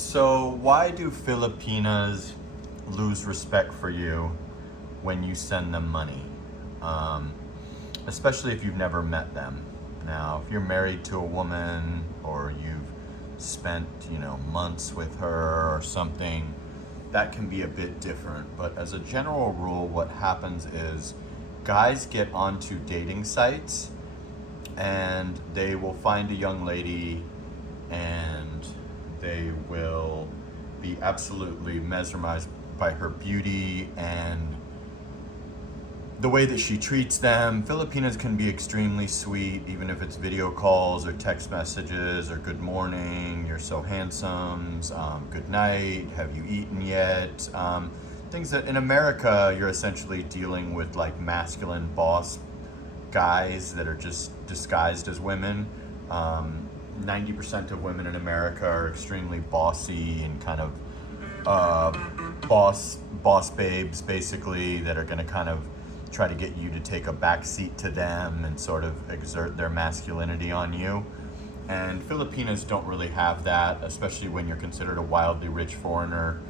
So why do Filipinas lose respect for you when you send them money? Um, Especially if you've never met them. Now, if you're married to a woman or you've spent, months with her or something, that can be a bit different. But as a general rule, what happens is guys get onto dating sites and they will find a young lady and they will be absolutely mesmerized by her beauty and the way that she treats them. Filipinas can be extremely sweet, even if it's video calls or text messages or good morning, you're so handsome, good night, have you eaten yet? Things that in America, you're essentially dealing with like masculine boss guys that are just disguised as women. 90% of women in America are extremely bossy and kind of boss babes, basically, that are going to kind of try to get you to take a back seat to them and sort of exert their masculinity on you. And Filipinas don't really have that, especially when you're considered a wildly rich foreigner.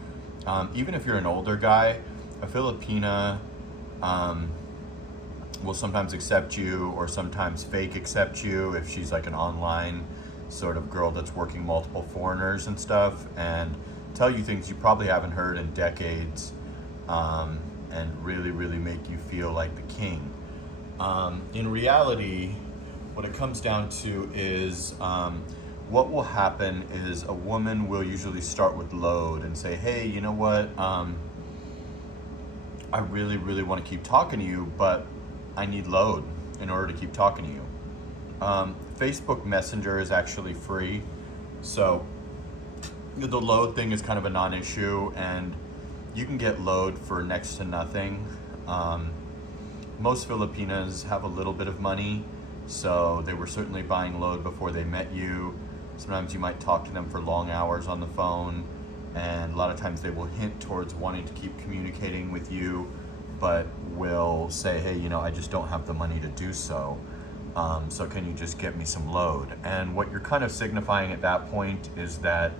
Even if you're an older guy, a Filipina will sometimes accept you or sometimes fake accept you if she's like an online sort of girl that's working multiple foreigners and stuff, and tell you things you probably haven't heard in decades, and really, really make you feel like the king. In reality, what it comes down to is what will happen is a woman will usually start with load and say, hey, you know what? I really, really want to keep talking to you, but I need load in order to keep talking to you. Facebook Messenger is actually free, so the load thing is kind of a non-issue, and you can get load for next to nothing. Most Filipinas have a little bit of money, so they were certainly buying load before they met you. Sometimes you might talk to them for long hours on the phone, and a lot of times they will hint towards wanting to keep communicating with you, but will say, hey, I just don't have the money to do so. So can you just get me some load? And what you're kind of signifying at that point is that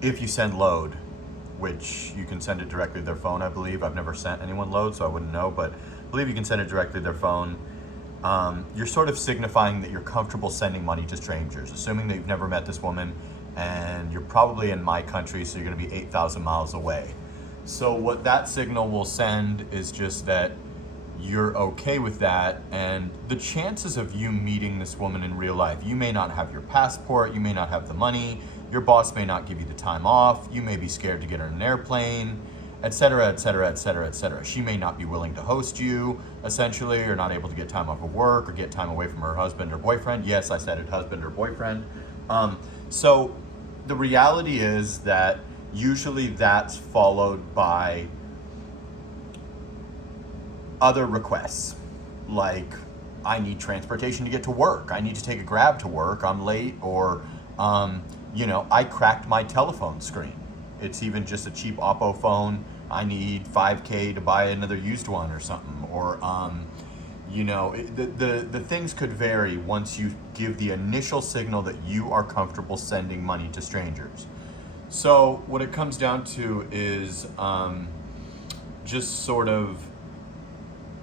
if you send load, which you can send it directly to their phone, I believe. I've never sent anyone load, so I wouldn't know, but I believe you can send it directly to their phone. You're sort of signifying that you're comfortable sending money to strangers, assuming that you've never met this woman, and you're probably in my country, so you're gonna be 8,000 miles away. So what that signal will send is just that you're okay with that, and the chances of you meeting this woman in real life, you may not have your passport, you may not have the money, your boss may not give you the time off, you may be scared to get on an airplane, etc., etc., etc., etc. She may not be willing to host you, essentially, or not able to get time off of work or get time away from her husband or boyfriend. Yes, I said it, husband or boyfriend. So the reality is that usually that's followed by other requests, like I need transportation to get to work, I need to take a Grab to work, I'm late, or I cracked my telephone screen. It's even just a cheap Oppo phone, I need $5K to buy another used one or something, or the things could vary once you give the initial signal that you are comfortable sending money to strangers. So what it comes down to is just sort of,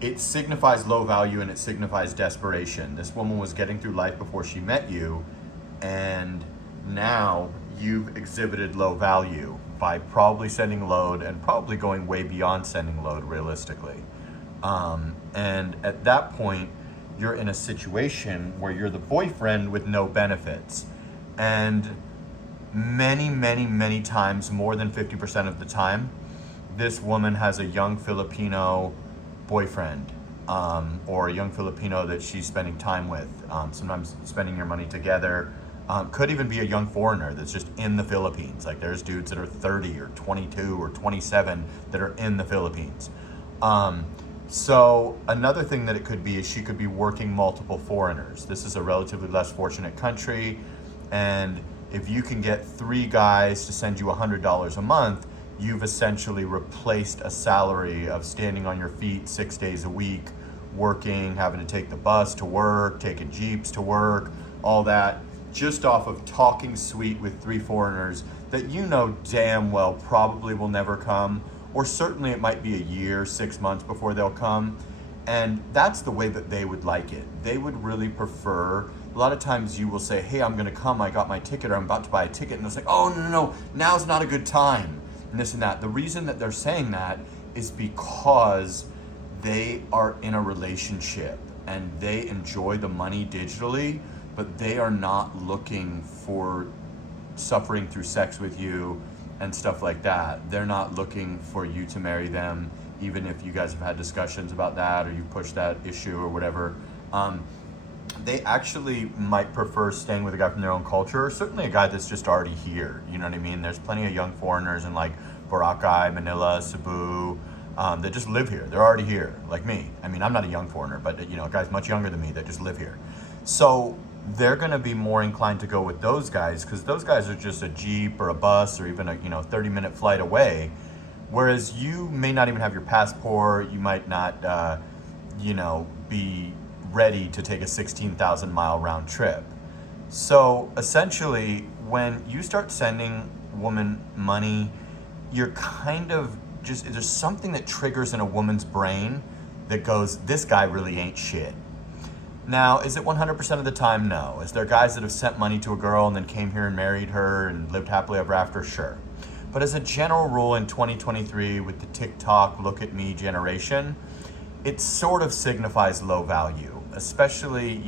it signifies low value and it signifies desperation. This woman was getting through life before she met you, and now you've exhibited low value by probably sending load and probably going way beyond sending load realistically. And at that point, you're in a situation where you're the boyfriend with no benefits. And many, many, many times, more than 50% of the time, this woman has a young Filipino boyfriend, or a young Filipino that she's spending time with, sometimes spending your money together. Could even be a young foreigner that's just in the Philippines. Like there's dudes that are 30 or 22 or 27 that are in the Philippines. So another thing that it could be is she could be working multiple foreigners. This is a relatively less fortunate country, and if you can get 3 guys to send you $100 a month, you've essentially replaced a salary of standing on your feet 6 days a week, working, having to take the bus to work, taking Jeeps to work, all that. just off of talking sweet with 3 foreigners that you know damn well probably will never come, or certainly it might be a year, 6 months before they'll come. And that's the way that they would like it. They would really prefer, a lot of times you will say, hey, I'm gonna come, I got my ticket, or I'm about to buy a ticket, and they'll say, oh, no, now's not a good time, and this and that. The reason that they're saying that is because they are in a relationship and they enjoy the money digitally, but they are not looking for suffering through sex with you and stuff like that. They're not looking for you to marry them, even if you guys have had discussions about that or you push that issue or whatever. They actually might prefer staying with a guy from their own culture, or certainly a guy that's just already here. You know what I mean? There's plenty of young foreigners in like Boracay, Manila, Cebu, that just live here. They're already here, like me. I mean, I'm not a young foreigner, but you know, guys much younger than me that just live here. So they're gonna be more inclined to go with those guys because those guys are just a Jeep or a bus or even a 30-minute flight away. Whereas you may not even have your passport, you might not be ready to take a 16,000 mile round trip. So essentially, when you start sending women money, you're kind of just, there's something that triggers in a woman's brain that goes, this guy really ain't shit. Now, is it 100% of the time? No. Is there guys that have sent money to a girl and then came here and married her and lived happily ever after? Sure. But as a general rule in 2023 with the TikTok look at me generation, it sort of signifies low value, especially,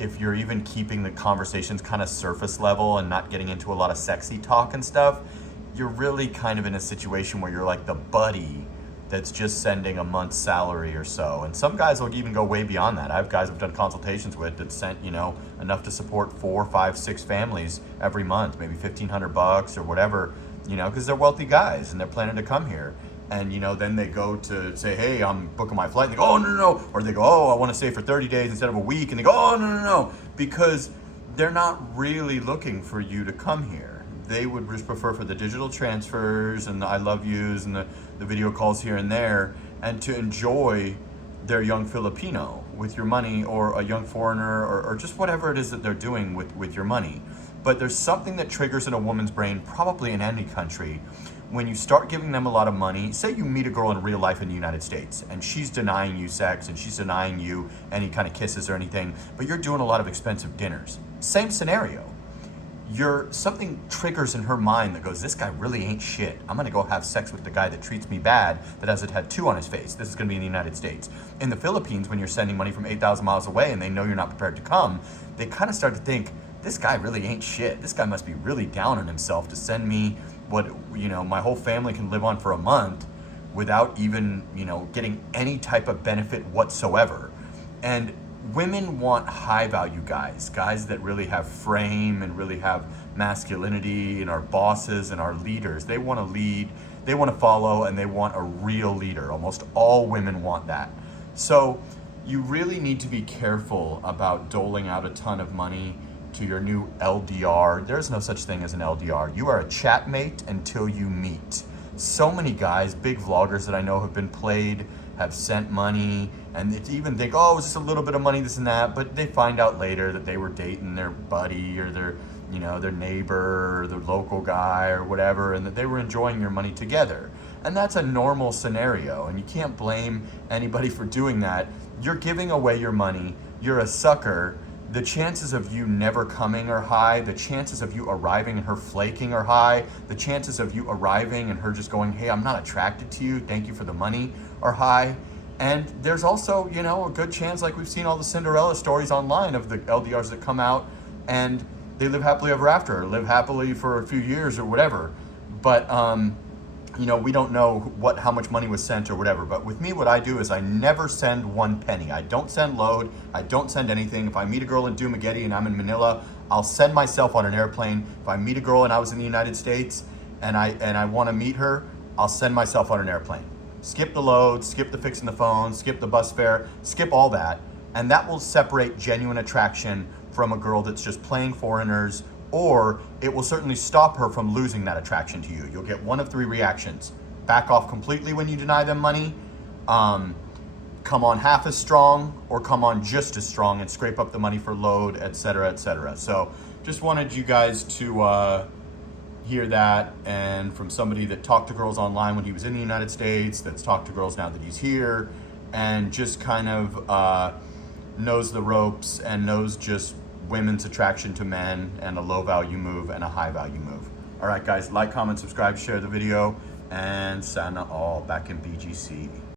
if you're even keeping the conversations kind of surface level and not getting into a lot of sexy talk and stuff. You're really kind of in a situation where you're like the buddy that's just sending a month's salary or so. And some guys will even go way beyond that. I have guys I've done consultations with that sent, enough to support 4, 5, 6 families every month, maybe $1,500 or whatever, because they're wealthy guys and they're planning to come here. And, then they go to say, hey, I'm booking my flight. And they go, oh, no. Or they go, oh, I want to stay for 30 days instead of a week. And they go, oh, no. Because they're not really looking for you to come here. They would just prefer for the digital transfers and the I love yous and the video calls here and there, and to enjoy their young Filipino with your money, or a young foreigner, or just whatever it is that they're doing with your money. But there's something that triggers in a woman's brain, probably in any country, when you start giving them a lot of money. Say you meet a girl in real life in the United States and she's denying you sex and she's denying you any kind of kisses or anything, but you're doing a lot of expensive dinners. Same scenario. Something triggers in her mind that goes, this guy really ain't shit. I'm gonna go have sex with the guy that treats me bad, that has a tattoo on his face. This is gonna be in the United States. In the Philippines, when you're sending money from 8,000 miles away and they know you're not prepared to come, they kind of start to think, this guy really ain't shit. This guy must be really down on himself to send me what, my whole family can live on for a month without even, getting any type of benefit whatsoever. And women want high value guys that really have frame and really have masculinity, and are bosses and are leaders. They want to lead, they want to follow, and they want a real leader. Almost all women want that. So you really need to be careful about doling out a ton of money to your new LDR. There's no such thing as an LDR. You are a chatmate until you meet. So many guys, big vloggers that I know have been played, have sent money, and they even think, oh, it's just a little bit of money, this and that, but they find out later that they were dating their buddy or their neighbor or their local guy or whatever, and that they were enjoying your money together. And that's a normal scenario, and you can't blame anybody for doing that. You're giving away your money, you're a sucker. The chances of you never coming are high. The chances of you arriving and her flaking are high. The chances of you arriving and her just going, hey, I'm not attracted to you, thank you for the money, are high. And there's also, a good chance, like we've seen all the Cinderella stories online of the LDRs that come out and they live happily ever after, or live happily for a few years or whatever. But, we don't know how much money was sent or whatever. But with me, what I do is I never send one penny. I don't send load. I don't send anything. If I meet a girl in Dumaguete and I'm in Manila, I'll send myself on an airplane. If I meet a girl and I was in the United States and I want to meet her, I'll send myself on an airplane. Skip the load, skip the fixing the phone, skip the bus fare, skip all that. And that will separate genuine attraction from a girl that's just playing foreigners, or it will certainly stop her from losing that attraction to you. You'll get one of 3 reactions. Back off completely when you deny them money, come on half as strong, or come on just as strong and scrape up the money for load, etc., etc. So just wanted you guys to hear that, and from somebody that talked to girls online when he was in the United States, that's talked to girls now that he's here, and just kind of knows the ropes and knows just women's attraction to men, and a low value move and a high value move. All right, guys, like, comment, subscribe, share the video, and sana all. Back in BGC.